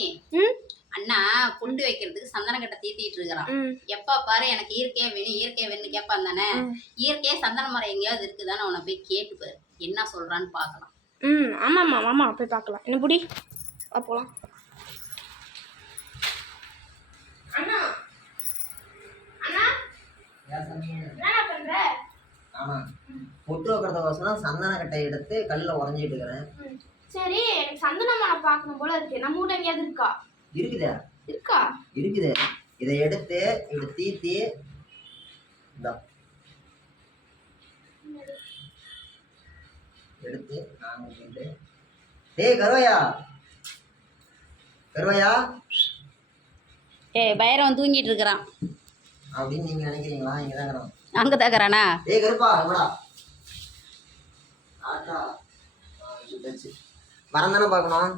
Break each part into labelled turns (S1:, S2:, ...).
S1: லட்சுமி அண்ணா புட்டு வைக்கிறதுக்கு சந்தன கட்டை தீத்திட்டு இருக்கிறான்.
S2: ம்.
S1: எப்ப பாரு எனக்கு இயற்கையா வேணும் இயற்கையா வேணும்னு கேட்பான் தானே. இயற்கையா சந்தன மரம் எங்கேயாவது இருக்குதான்னு அவனை போய் கேட்டு பாரு. என்ன சொல்றான்னு பார்க்கலாம்.
S2: ம் ஆமாம்மா ஆமாம் போய் பார்க்கலாம். என்ன புடி? வா போகலாம் அண்ணா. அண்ணா. என்ன பண்ற?
S3: ஆமா பொட்டு வைக்கிறதுக்கோசரம் சந்தன கட்டை எடுத்து கல்லில் உடஞ்சிட்டு இருக்கிறேன்.
S2: ம். சரி எனக்கு சந்தன பார்க்கணும் போல இருக்கு. நம்ம வீட்டு எங்கேயாவது இருக்கா?
S3: இருக்குதே?
S2: இருக்கா?
S3: இருக்குது. இதை எடுத்து இப்படி தீத்தி இந்தா. எடுத்து நான் கொண்டு டேய் கருவையா? கருவையா?
S1: ஏ பைரவன் தூங்கிட்டு இருக்கிறான்.
S3: அப்படின்னு நீங்க நினைக்கிறீங்களா? இங்க தான்
S1: அங்க தக்கறானா
S3: டேய் கருப்பா இவடா ஆட்டா. வரந்தானே பார்க்கணும்.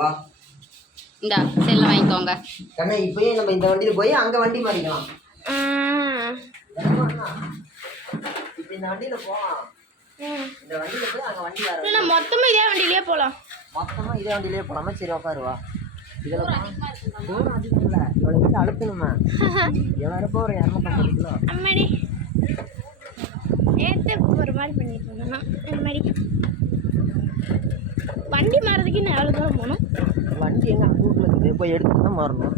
S3: வா.
S1: இந்தா செல்ல வாங்கிக்கோங்க.
S3: கண்ணா இப்பயே நம்ம இந்த வண்டியில் போய் அங்க வண்டி மாறிக்கலாம் இப்போ இந்த வண்டியில போகலாம் இந்த வண்டியில போய் அங்க வண்டி வர
S2: மொத்தமாக இதே வண்டியிலே போகலாம்
S3: மொத்தமா இதே வண்டியிலே போலாமா? சரி உட்காருவா இதில் தூரம் அதிகம் இல்லை. இவ்வளோ கிட்ட அழுத்தணுமா. எவ்வளோ ஒரு இரநூத்தம்பது கிலோ
S2: அம்மாடி. நேற்று ஒரு மாதிரி பண்ணிட்டு இருந்தேன். அந்த மாதிரி வண்டி மாறதுக்கு இன்னும் எவ்வளோ தூரம் போகணும்?
S3: வண்டி எங்க அங்கே வீட்டில் இருக்குது. போய் எடுத்துட்டு தான் மாறணும்.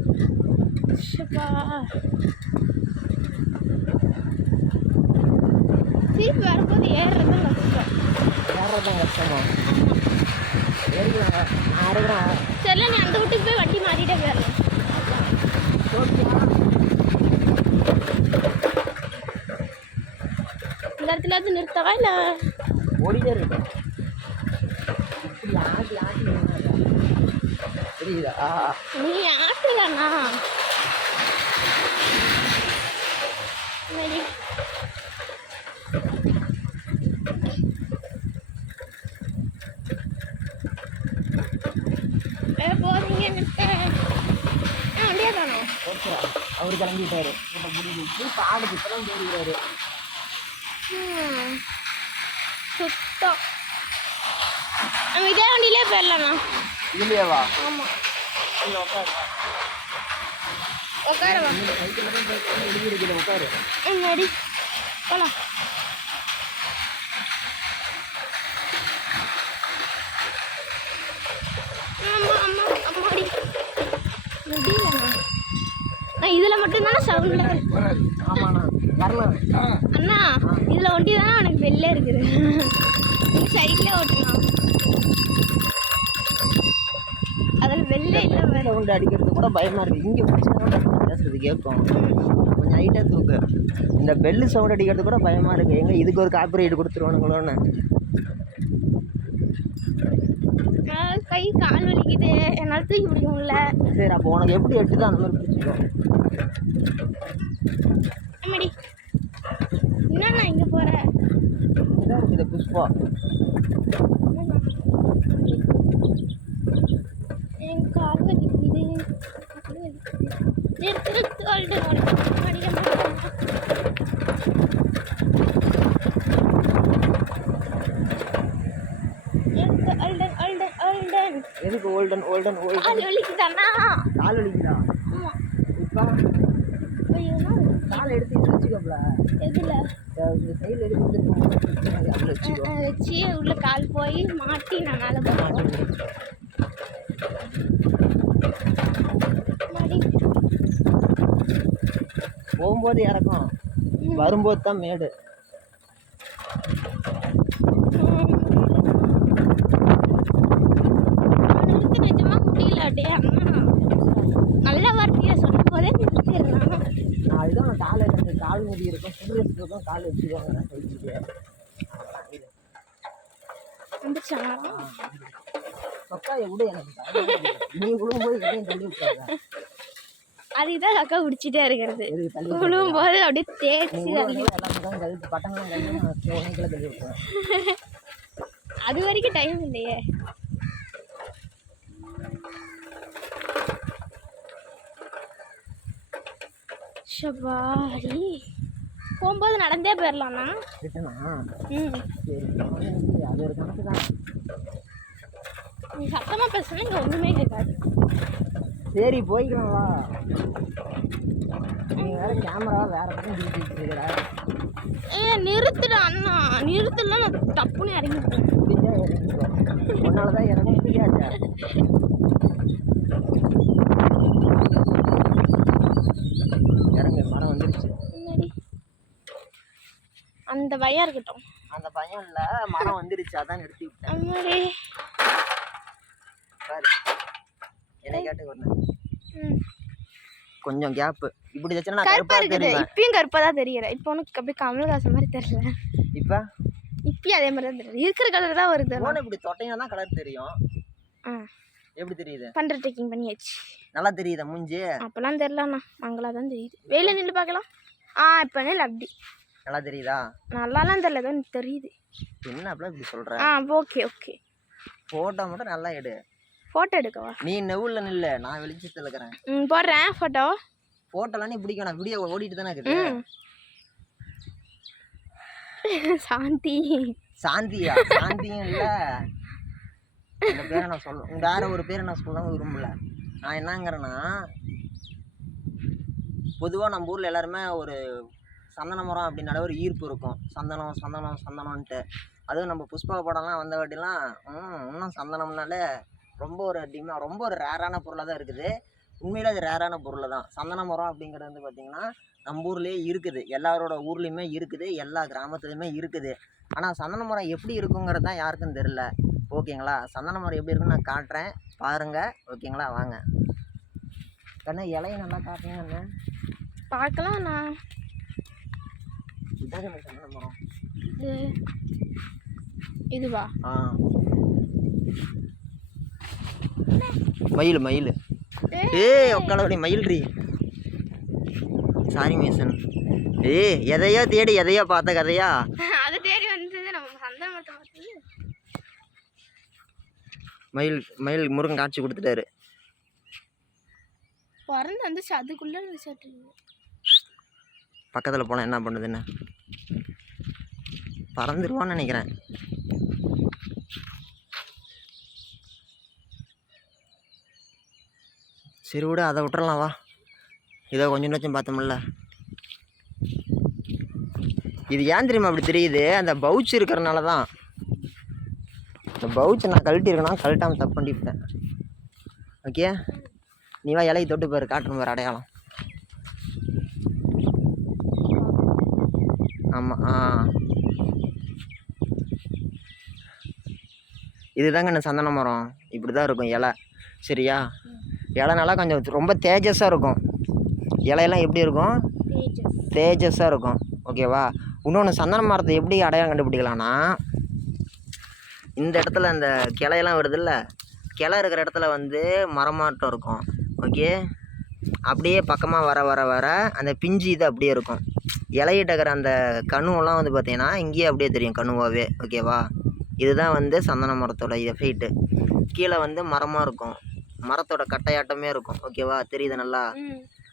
S2: திருப்பி வரும்போது ஏறுறது கஷ்டம்.
S3: ஏறதான் கஷ்டமா? ஏறிக்கலாம்
S2: சரில நீ அந்த வீட்டுக்கு போய் வண்டி மாறிட்டே போயிடலாம் இந்த இடத்துல நிறுத்தவா இல்லை?
S3: ஓடிட்டே இருக்கேன் இப்படி ஆட்டி ஆட்டி நின்னாங்க. புரியுதா
S2: நீ
S3: ஓகே அவர் கிளம்பிட்டாரு இப்போ முடியுது இப்போ ஆடுது இப்போ தான் போடுகிறாரு
S2: ம். சுத்தம் நம்ம இதே வண்டியிலே போயிடலாண்ணா
S3: இதுலையே வா.
S2: ஆமாம்
S3: இல்லை உட்காரு
S2: உட்காரவா
S3: சைக்கிள் தான் போய் எழுதிருக்குது உட்காரு
S2: என்னடி போலாம். இதில் மட்டும்தானே சவுண்டில்
S3: ஆமாண்ணா வரலாம்
S2: அண்ணா இதில் ஒண்டி தானே எனக்கு வெளில இருக்குது? சைக்கிளே ஓட்டணும் வெளில இல்லை
S3: கொண்டு அடிக்கிறது கூட பயமா இருக்கு. இங்கே பிடிச்சா பேசுறது கேட்கும். கொஞ்சம் ஹைட்டாக தூக்கு. இந்த பெல்லு சவுண்ட் அடிக்கிறது கூட பயமா இருக்கு. எங்க இதுக்கு ஒரு காப்பிரைட் கொடுத்துருவானுங்களோன்னு.
S2: கை கால் வலிக்குது. என்னால் தூக்கி பிடிக்க முடியல.
S3: சரி அப்போ உனக்கு எப்படி எட்டுதோ அந்த மாதிரி பிடிச்சிக்கோ.
S2: என்னண்ணா இங்கே போகிற
S3: இதான் இருக்குது புஷ்பா
S2: என் கால் வலிக்குது கால் வலிக்குது நிறுத்து நிறுத்து அழுது மடிய நிறுத்து அழுடன் அழுடன் அழுடன்
S3: எதுக்கு ஓல்டன் ஓல்டன் ஓல்டன்
S2: கால் வலிக்குதாண்ணா
S3: கால் வலிக்குதா இப்போ. கால் எடுத்து வச்சுக்கோப்ல
S2: எதில்?
S3: சைடில் எடுத்து
S2: வச்சு உள்ள கால் போய் மாட்டி நான் மேலே போகிறேன் மடி
S3: போகும்போது இறக்கும் வரும்போது தான் மேடு.
S2: நல்ல வார்த்தையை சொல்லும் போதே நிறுத்திடலாம்
S3: நான் அதுதான் காலை ரெண்டு கால் முடி இருக்கும் இருக்கும் கால் வச்சுக்கோங்க நான்
S2: வந்துச்சாங்களா
S3: சொக்காயை விட எனக்கு. நீ விழும்போது எதையும் தள்ளி விட்டாங்க
S2: அதுக்கு தான் அக்கா பிடிச்சிட்டே இருக்கிறது. விழுவும் போது அப்படியே தேய்ச்சி அது வரைக்கும் டைம் இல்லையே. ஷபாரி போகும்போது நடந்தே போயிடலாம்ண்ணா ம். நீ சத்தமாக பேசுனா இங்கே ஒன்றுமே கேட்காது.
S3: சரி போய்க்கலாம் வா நீ வேற கேமரா வேற பக்கம் திருப்பி வச்சிருக்கடா.
S2: ஏ நிறுத்துடா அண்ணா. நிறுத்தல நான் டப்புன்னு இறங்கிட்டேன்
S3: இறங்கிக்கோ உன்னாலதான் எனக்கும் புரியாச்சா இறங்கு மரம் வந்துருச்சு.
S2: முன்னாடி அந்த பையா இருக்கட்டும்.
S3: அந்த பையன் இல்ல மரம் வந்துருச்சு. அதான் நிறுத்தி விட்டேன். பாரு. என்னை கேட்டு வரணும்
S2: ம்.
S3: கொஞ்சம் கேப் இப்படி வச்சுனா நான்
S2: கருப்பா இருக்குது. இப்பயும் கருப்பா தான் தெரியல. இப்போ உனக்கு அப்படியே கமல்ஹாசன் மாதிரி தெரியல.
S3: இப்ப?
S2: இப்பயும் அதே மாதிரி தான் தெரியல. இருக்கிற கலர் தான் வருது ஆனா.
S3: போன இப்படி தொட்டையா தான் கலர் தெரியும். எப்படி தெரியுது?
S2: பண்ற டேக்கிங் பண்ணியாச்சு.
S3: நல்லா தெரியுதா மூஞ்சி?
S2: அப்பெல்லாம் தெரியலண்ணா மங்களா தான் தெரியுது. வெயில நின்று பார்க்கலாம். ஆ இப்போ நில் அப்படி.
S3: நல்லா தெரியுதா?
S2: நல்லாலாம் தெரியல. தான் தெரியுது.
S3: என்ன அப்படிலாம் இப்படி சொல்ற?
S2: ஆ ஓகே ஓகே.
S3: போட்டோ மட்டும் நல்லா எடு.
S2: ஃபோட்டோ எடுக்கவா?
S3: நீ நெவுல நில்ல நான் வெளிச்சத்துல இருக்கிறேன்.
S2: ம் போடுறேன் ஃபோட்டோ
S3: போட்டோலாம் நீ பிடிக்கணும் வீடியோ ஓடிட்டு தானே இருக்குது.
S2: சாந்தி.
S3: சாந்தியா? சாந்தியும் இல்ல. இந்த பேரை நான் சொல்ல வேற ஒரு பேரை நான் சொல்ல விரும்பல. நான் என்னங்கிறேன்னா பொதுவாக நம்ம ஊரில் எல்லாருமே ஒரு சந்தன மரம் அப்படின்னாலே ஒரு ஈர்ப்பு இருக்கும். சந்தனம் சந்தனம் சந்தனம்ன்ட்டு. அதுவும் நம்ம புஷ்பா படம்லாம் வந்த வாட்டிலாம் இன்னும் சந்தனம்னாலே ரொம்ப ஒரு டிமா ரொம்ப ஒரு ரேரான பொருளாக தான் இருக்குது. உண்மையில அது ரேரான பொருள் தான் சந்தன மரம் அப்படிங்கிறது வந்து பார்த்திங்கன்னா நம்ம ஊர்லேயே இருக்குது. எல்லாரோட ஊர்லேயுமே இருக்குது. எல்லா கிராமத்துலையுமே இருக்குது. ஆனால் சந்தன மரம் எப்படி இருக்குங்கிறது தான் யாருக்கும் தெரில ஓகேங்களா? சந்தன மரம் எப்படி இருக்குன்னு நான் காட்டுறேன். பாருங்கள் ஓகேங்களா? வாங்க. கண்ணா இலையை நல்லா காட்டுங்க அண்ணன்
S2: பார்க்கலாம் நான்
S3: இதான் சந்தன மரம்.
S2: இது இதுவா?
S3: ஆ. மயில் மயில். ஏய் உக்காலபடி மயில்ரி சாரி மேசன் ஏய் எதையோ தேடி எதையோ பார்த்த கதையா?
S2: அது தேடி வந்தது நம்ம சந்தன மரத்தை பார்த்தது
S3: மயில் மயில் முருகன் காட்சி கொடுத்துட்டாரு.
S2: பிறந்து வந்துச்சு அதுக்குள்ளே இருந்துச்சு
S3: பக்கத்தில் போனால் என்ன பண்ணுதுன்னு? பறந்துருவான்னு நினைக்கிறேன். சரி விட அதை விட்டுறலாம் வா. இதை கொஞ்சம் கொஞ்சம் பார்த்தோம்ல. இது ஏன் தெரியுமா அப்படி தெரியுது? அந்த பவுச் இருக்கிறனால தான். இந்த பவுச்சை நான் கழட்டியிருக்கேனா? கழட்டாமல் தப்பு பண்ணிவிட்டேன் ஓகே? நீ வா இலையை தொட்டு பாரு காட்டுற பாரு அடையாளம். ஆமாம் ஆ. இதுதாங்க இந்த சந்தன மரம். இப்படி தான் இருக்கும் இலை. சரியா? இலைனால கொஞ்சம் ரொம்ப தேஜஸாக இருக்கும். இலையெல்லாம் எப்படி இருக்கும்? தேஜஸாக இருக்கும். ஓகேவா? இன்னொன்று சந்தன மரத்தை எப்படி அடையாளம் கண்டுபிடிக்கலாம்னா இந்த இடத்துல அந்த கிளையெல்லாம் வருதுல்ல கிளை இருக்கிற இடத்துல வந்து மரமாட்டம் இருக்கும். ஓகே? அப்படியே பக்கமாக வர வர வர அந்த பிஞ்சு இது அப்படியே இருக்கும். இலையிட்ட இருக்கிற அந்த கணுவெல்லாம் வந்து பார்த்தீங்கன்னா இங்கேயே அப்படியே தெரியும் கணுவாகவே ஓகேவா? இதுதான் வந்து சந்தன மரத்தோட எஃபெக்ட்டு கீழே வந்து மரமாக இருக்கும். மரத்தோட கட்டையாட்டமே இருக்கும். ஓகேவா? தெரியுது நல்லா?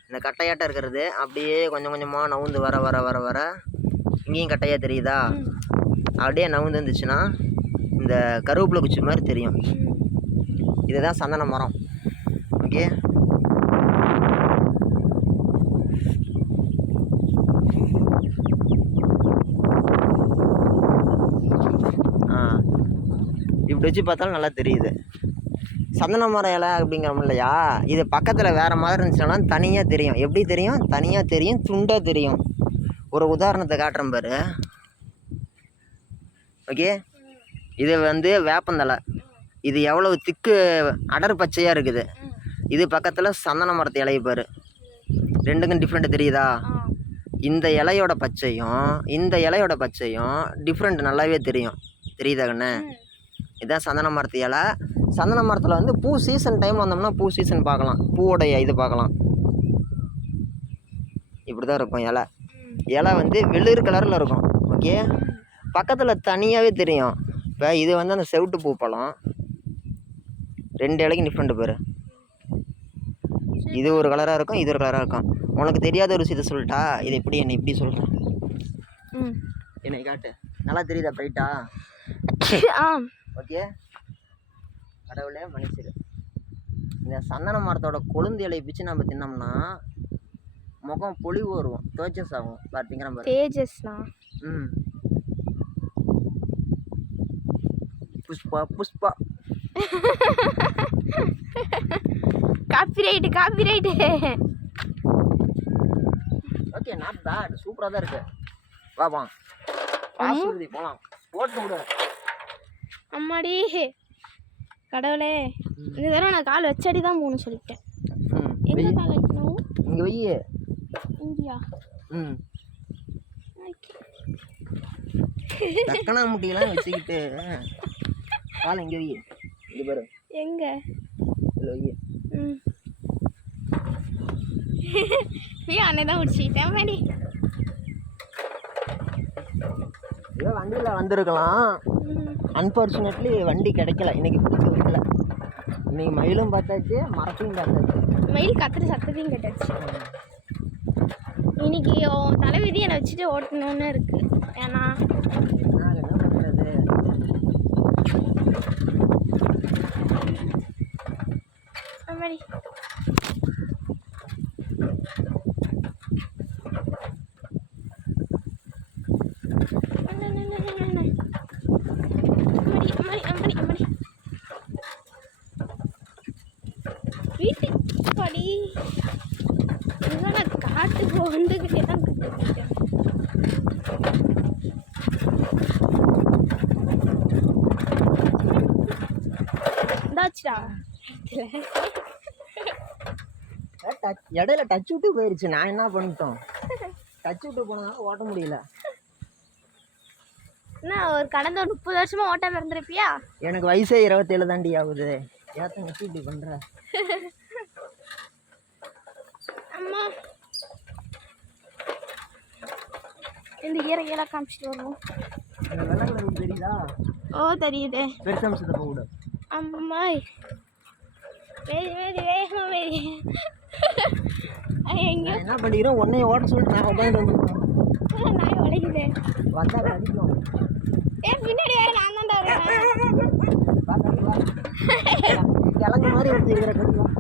S3: இந்த கட்டையாட்டம் இருக்கிறது அப்படியே கொஞ்சம் கொஞ்சமாக நவுந்து வர வர வர வர. இங்கேயும் கட்டையாக தெரியுதா. அப்படியே நவுந்து இருந்துச்சுன்னா இந்த கருவேப்பிலை குச்சி மாதிரி தெரியும். இதுதான் சந்தன மரம். ஓகே? ஆ. இப்படி வச்சு பார்த்தாலும் நல்லா தெரியுது. சந்தன மரம் இலை அப்படிங்கிறோம் இல்லையா? இது பக்கத்தில் வேறு மாதிரி இருந்துச்சுன்னா தனியாக தெரியும். எப்படி தெரியும்? தனியாக தெரியும் துண்டாக தெரியும். ஒரு உதாரணத்தை காட்டுறேன் பாரு. ஓகே? இது வந்து வேப்பந்தலை இது எவ்வளவு திக்கு அடர் பச்சையாக இருக்குது. இது பக்கத்தில் சந்தன மரத்து இலையை பாரு. ரெண்டுக்கும் டிஃப்ரெண்ட் தெரியுதா? இந்த இலையோட பச்சையும் இந்த இலையோட பச்சையும் டிஃப்ரெண்ட் நல்லாவே தெரியும். தெரியுதா கண்ணு?
S2: ம்.
S3: இதான் சந்தன மரத்து இலை. சந்தன மரத்தில் வந்து பூ சீசன் டைம் வந்தோம்னா பூ சீசன் பார்க்கலாம். பூவோடைய இது பார்க்கலாம். இப்படி தான் இருக்கும் இலை. இலை வந்து வெளிர் கலரில் இருக்கும். ஓகே பக்கத்தில் தனியாகவே தெரியும். இப்போ இது வந்து அந்த செவிட்டு பூ பழம். ரெண்டு இலைக்கும் டிஃப்ரெண்ட் பேர். இது ஒரு கலராக இருக்கும் இது ஒரு கலராக இருக்கும். உனக்கு தெரியாத ஒரு விஷயத்தை சொல்லிட்டா இது எப்படி என்னை இப்படி சொல்கிறேன்
S2: ம்.
S3: என்னை காட்டு. நல்லா தெரியுதா பிரைட்டா? ஓகே கடவுளே மன்னிச்சிரு. இந்த சந்தன மரத்தோட கொழுந்து இலையை பிச்சு நம்ம தின்னோம்னா முகம் பொலிவு வரும். தேஜஸ் ஆகும். பார்த்திங்கிற பாரு.
S2: தேஜஸ்னா?
S3: ம். Pushpa Pushpa.
S2: Copy right copy right
S3: okay not bad சூப்பராக தான் இருக்கு. வா வா. பாசுருதி போகலாம் போட்டு விடு.
S2: அம்மாடி. கடவுளே இந்த தடவை நான் கால் வச்சடி தான் போகணும் சொல்லிட்டேன். எங்க கால் வைக்கணும்?
S3: இங்கே வை
S2: இங்கேயா
S3: ம். தக்கனா முட்டியெல்லாம் வச்சுக்கிட்டு காலை இங்கே வை இங்கே பாரு.
S2: எங்க?
S3: இதில் வை
S2: ம். ஐயோ அண்ணே தான் பிடிச்சிக்கிட்டேன் மணி
S3: ஏதோ வண்டியில் வந்திருக்கலாம். அன்ஃபார்ச்சுனேட்லி வண்டி கிடைக்கல. இன்னைக்கு பிடிச்ச வைக்கல இன்னைக்கு மயிலும் பார்த்தாச்சு மரத்தையும் பார்த்தாச்சு.
S2: மயில் கத்துற சத்தத்தையும் கேட்டாச்சு. இன்னைக்கு தலைவிதி என்னை வச்சுட்டு ஓட்டணும்னு இருக்கு. ஏன்னா
S3: நான் என்ன பண்ணுறது
S2: அம்மாடி அண்ணா, அண்ணா, அண்ணா, அண்ணா, அண்ணா. அம்மாடி, அம்மாடி, அம்மாடி, அம்மாடி. வீட்டுக்கு படி இதுதான் நான் காட்டுக்கு வந்துக்கிட்டே தான் கற்றுக்கிட்டேன் இந்தாச்சுடா இடத்துல
S3: டச் இடையில டச் விட்டு போயிருச்சு. நான் என்ன பண்ணிட்டோம்? டச் விட்டு போனதால ஓட்ட முடியல.
S2: என்ன ஒரு கடந்த ஒரு முப்பது வருஷமா ஓட்டாம இருந்திருப்பியா?
S3: எனக்கு வயசே இருபத்தேழு தாண்டி ஆகுது. ஏத்த வச்சு இப்படி பண்ற?
S2: அம்மா. இந்த ஈர ஈர காமிச்சிட்டு வருவோம்.
S3: தெரியுதா?
S2: ஓ தெரியுதே.
S3: பெருசம்சத்தை போடு.
S2: அம்மாய். மேரி மேரி வேகமா
S3: நான் என்ன பண்ணிக்கிறேன்? உன்னைய ஓட்ட சொல்லிட்டு நான் உட்காந்து வந்துருக்கேன்
S2: நாய் உடைக்குது
S3: வந்தா கடிக்கும்
S2: ஏ பின்னாடி வேற நான் தான்டா
S3: வா. கிழங்கு மாதிரி எடுத்து இருக்கிற கடிக்கும்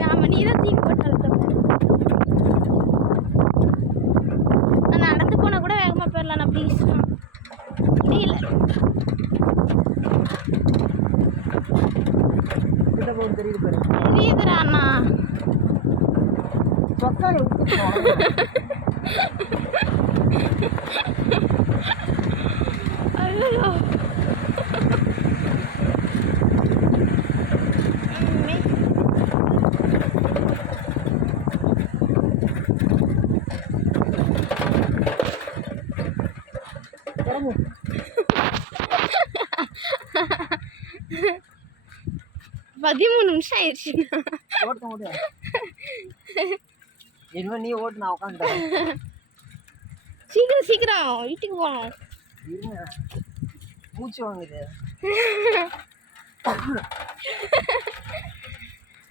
S2: நாம நீ தான் தீக்கு போட்டு வளர்த்த நான் நடந்து போனா கூட வேகமா போயிடலாம் நான் ப்ளீஸ் முடியல
S3: கிட்ட போகும் தெரியுது பாரு
S2: தெரியுதுடா அண்ணா
S3: சொக்காயை விட்டு போகணும்.
S2: ஐயோ
S3: கிளம்பு.
S2: பதிமூணு நிமிஷம்
S3: இனிமே நீ ஓட்டு நான் உட்காந்துட்டேன்
S2: சீக்கிரம் சீக்கிரம் வீட்டுக்கு போகணும்
S3: இருங்க. மூச்சு வாங்குது.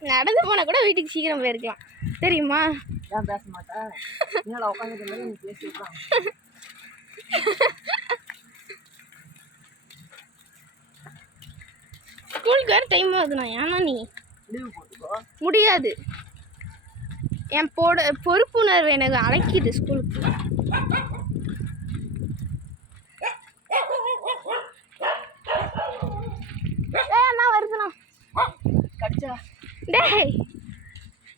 S2: நடந்து போனா கூட வீட்டுக்கு சீக்கிரம் போயிருக்கலாம். தெரியுமா?
S3: ஏன் பேச மாட்டேன் நீங்களா உட்காந்துட்டு நீ பேசிக்கலாம்
S2: ஸ்கூலுக்கு வேறு டைம் ஆகுதுண்ணா. ஏன்னா நீ முடியாது. என் போட பொறுப்புணர்வு எனக்கு அழைக்குது ஸ்கூலுக்கு. அண்ணா வருதுண்ணா. டேய்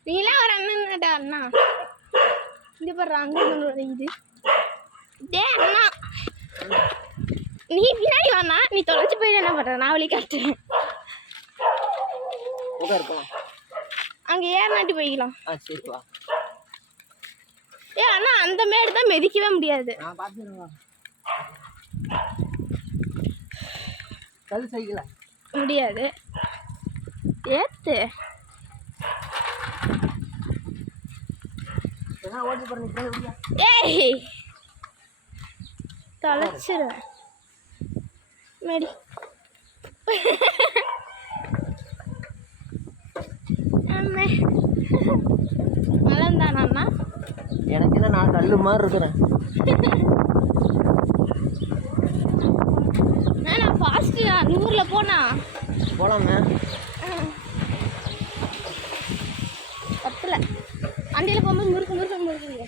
S2: நீலாம் ஒரு அண்ணன்டா அண்ணா. இங்க பாரு அங்க வருது. டேய் அண்ணா. நீ பின்னாடி வாண்ணா. நீ தொலைச்சு போயிட்டு என்ன பண்ற நான் வழி காட்டுறேன். அங்க ஏறினாட்டி போய்க்கலாம்.
S3: ஆ சரி வா.
S2: ஏ அண்ணா அந்த மேடு தான் மிதிக்கவே முடியாது.
S3: நான் பார்த்துருங்க கல் சைக்கிள.
S2: முடியாது. ஏத்து. ஏய்! தொலைச்சிருவேன் மேடி. நலந்தானா
S3: எனக்கு என்ன நான் கல் மாதிரி இருக்கிறேன்.
S2: நான் ஃபாஸ்ட்டு தான் நூறில் போனா?
S3: போகலாங்க
S2: பத்தில் அண்டையில் போகும்போது முறுக்கு முறுக்கு முறுக்குங்க.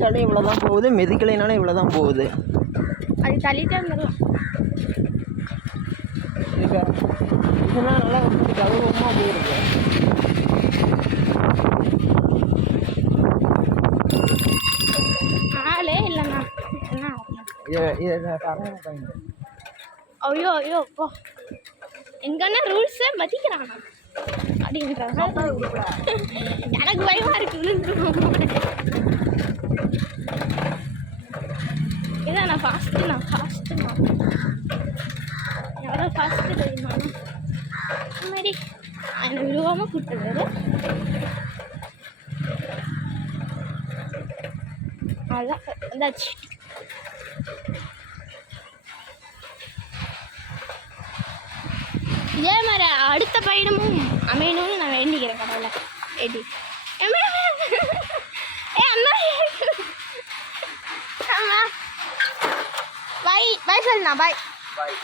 S3: மிதிச்சாலே இவ்வளோ தான் போகுது மிதிக்கலைனாலும் இவ்வளோ தான் போகுது.
S2: அது தள்ளிட்டே இருந்துடலாம்.
S3: இப்போ இதெல்லாம் நல்லா வந்து கௌரவமாக போயிருக்கு
S2: ஆளே இல்லைண்ணா. ஐயோ ஐயோ அப்பா எங்கன்னா ரூல்ஸை மதிக்கிறான்? அப்படின்றாங்க எனக்கு பயமா இருக்கு இதான் நான் ஃபாஸ்ட்டு நான் ஃபாஸ்ட்டு எவ்வளோ ஃபாஸ்ட்டு தெரியுமா இந்த மாதிரி என்னை விழுவாமல் கூப்பிட்டு அதான் வந்தாச்சு இதே மாதிரி அடுத்த பயணமும் அமையணும்னு நான் வேண்டிக்கிறேன் கடவுளை ஏடி ஏ அண்ணா அம்மா பாய் பாய் சொல்லுண்ணா பாய்
S3: பாய்